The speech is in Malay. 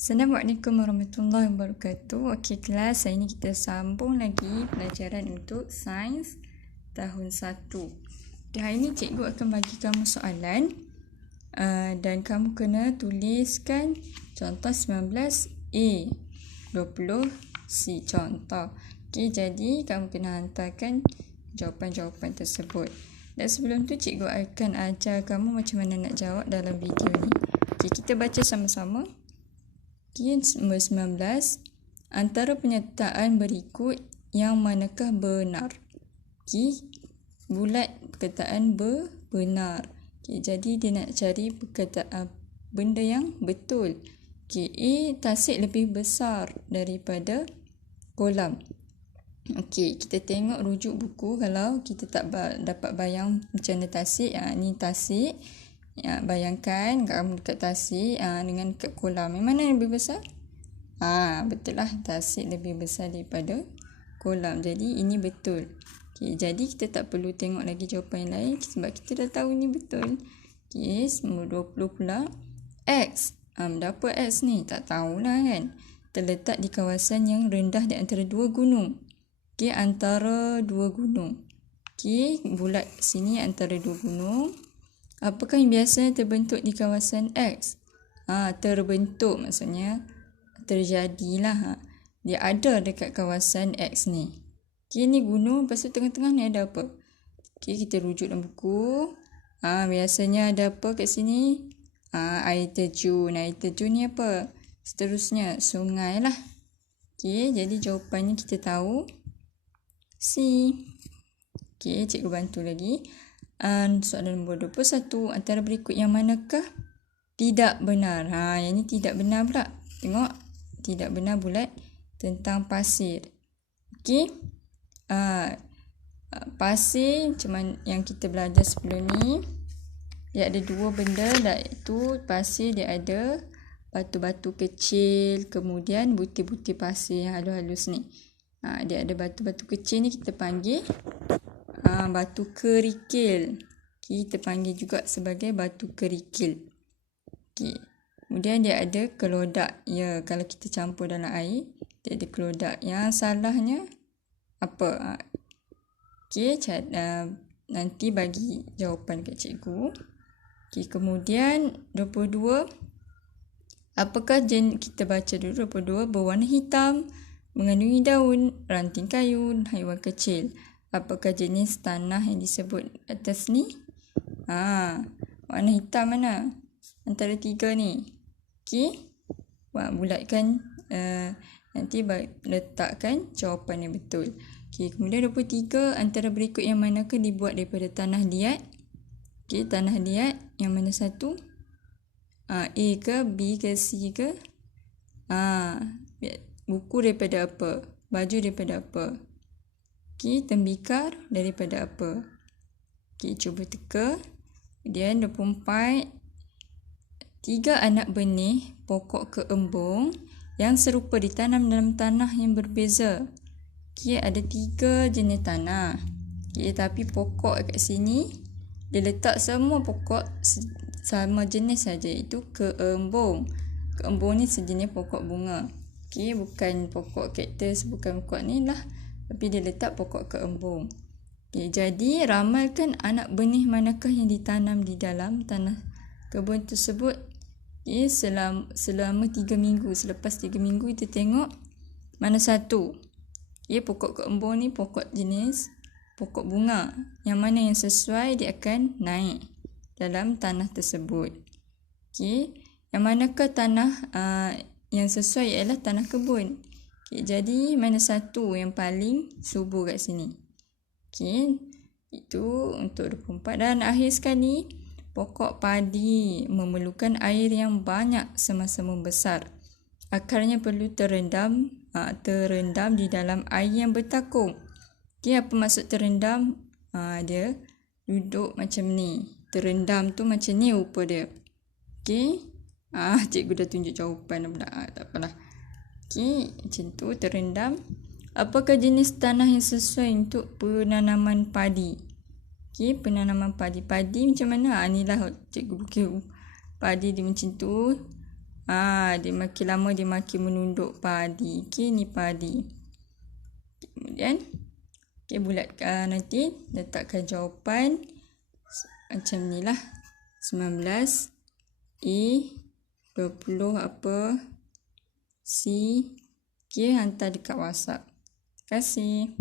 Assalamualaikum warahmatullahi wabarakatuh. Okey kelas, hari ini kita sambung lagi pelajaran untuk sains tahun 1. Hari ini cikgu akan bagi kamu soalan dan kamu kena tuliskan contoh 19A, 20C contoh. Okey, jadi kamu kena hantarkan jawapan-jawapan tersebut. Dan sebelum tu cikgu akan ajar kamu macam mana nak jawab dalam video ni. Okey, kita baca sama-sama. Nombor 19, antara pernyataan berikut yang manakah benar? Bulat perkataan benar. Jadi dia nak cari perkataan benda yang betul. A, tasik lebih besar daripada kolam. Kita tengok rujuk buku. Kalau kita tak dapat bayang macam mana tasik, ni tasik. Bayangkan kamu dekat tasik dengan dekat kolam. Yang mana yang lebih besar? Betul lah, tasik lebih besar daripada kolam. Jadi ini betul. Jadi kita tak perlu tengok lagi jawapan yang lain sebab kita dah tahu ini betul. Nombor 20 pula. X. Berapa X ni? Tak tahulah kan. Terletak di kawasan yang rendah di antara dua gunung. Antara dua gunung. Bulat sini antara dua gunung. Apakah yang biasanya terbentuk di kawasan X? Terbentuk maksudnya terjadilah. Dia ada dekat kawasan X ni. Ni gunung, lepas tu tengah-tengah ni ada apa? Kita rujuk dalam buku. Biasanya ada apa kat sini? Air terjun. Air terjun ni apa? Seterusnya sungai lah. Jadi jawapannya kita tahu C. Cikgu bantu lagi. Soalan nombor 21, antara berikut yang manakah tidak benar? Yang ni tidak benar pula. Tengok, tidak benar bulat tentang pasir. Pasir macam yang kita belajar sebelum ni, dia ada dua benda, iaitu pasir dia ada batu-batu kecil, kemudian butir-butir pasir yang halus-halus ni. Dia ada batu-batu kecil ni kita panggil batu kerikil. Kita panggil juga sebagai batu kerikil. Kemudian dia ada kelodak. Kalau kita campur dalam air, dia ada kelodak. Yang salahnya apa? Nanti bagi jawapan kat cikgu. Kemudian 22. Apakah kita baca dulu 22. Berwarna hitam, mengandungi daun, ranting kayu, haiwan kecil. Apakah jenis tanah yang disebut atas ni? Warna hitam mana? Antara tiga ni. Bulatkan, nanti letakkan jawapan yang betul. Kemudian 23, antara berikut yang manakah dibuat daripada tanah liat? Tanah liat yang mana satu? A ke, B ke, C ke? Buku daripada apa? Baju daripada apa? Tembikar daripada apa? Cuba teka. Kemudian 24. 3 anak benih pokok keembung yang serupa ditanam dalam tanah yang berbeza. Ada 3 jenis tanah. Tapi pokok kat sini dia letak semua pokok sama jenis saja, itu keembung. Keembung ni sejenis pokok bunga. Bukan pokok kaktus, bukan pokok ni lah. Tapi dia letak pokok keembung. Jadi ramalkan anak benih manakah yang ditanam di dalam tanah kebun tersebut. Selama 3 minggu. Selepas 3 minggu kita tengok mana satu. Pokok keembung ni pokok jenis pokok bunga. Yang mana yang sesuai dia akan naik dalam tanah tersebut. Yang manakah tanah yang sesuai ialah tanah kebun. Jadi mana satu yang paling subur kat sini. Itu untuk 24. Dan akhir sekali, pokok padi memerlukan air yang banyak semasa membesar. Akarnya perlu terendam di dalam air yang bertakung. Apa maksud terendam? Dia duduk macam ni. Terendam tu macam ni rupa dia. Cikgu dah tunjuk jawapan pula. Tak apalah. Macam tu terendam. Apakah jenis tanah yang sesuai untuk penanaman padi? Penanaman padi. Padi macam mana? Inilah cikgu bukit padi dia macam tu. Dia makin lama dia makin menunduk padi. Okey, ni padi. Kemudian bulatkan, nanti letakkan jawapan macam ni lah. 19 A 20 apa C. Okey, hantar dekat WhatsApp. Terima kasih.